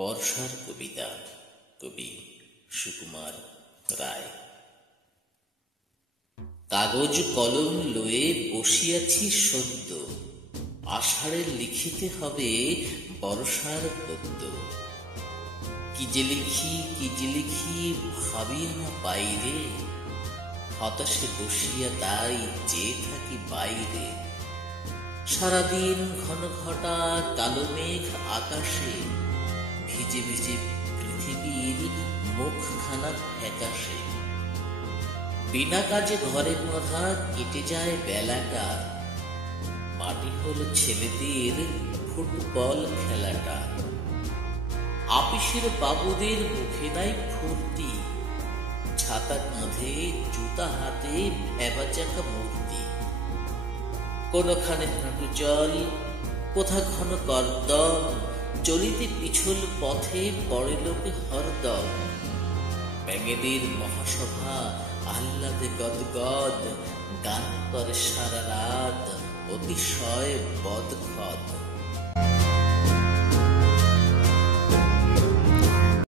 বর্ষার কবিতা, কবি সুকুমার রায়। কাগজ কলম লয়ে বসিয়াছি সদ্য, আষাঢ়ের লিখিতে হবে বর্ষার গদ্য। কি যে লিখি ভাবিয়া না বাইরে, হতাশে বসিয়া তাই চেয়ে থাকি বাইরে। সারাদিন ঘন ঘটা কালো মেঘ আকাশে, ভিজে ভিজে পৃথিবীর মুখখানা ফ্যাকাশে। বিনা কাজে ঘরে বাঁধা কেটে যায় বেলাটা, মাটি হল ছেলেদের ফুটবল খেলাটা। আপিসের বাবুদের মুখে নাই ফুর্তি, ছাতা কাঁধে জুতা হাতে ভেবাচাকা মূর্তি। কোনখানে হাঁটু জল, কোথা ঘন কর্দম, চলিতে পিছল পথে পড়ে লোকে হরদম। ব্যাঙেদের মহাসভা আহ্লাদে গদগদ, গান করে সারা রাত অতিশয় বদখদ।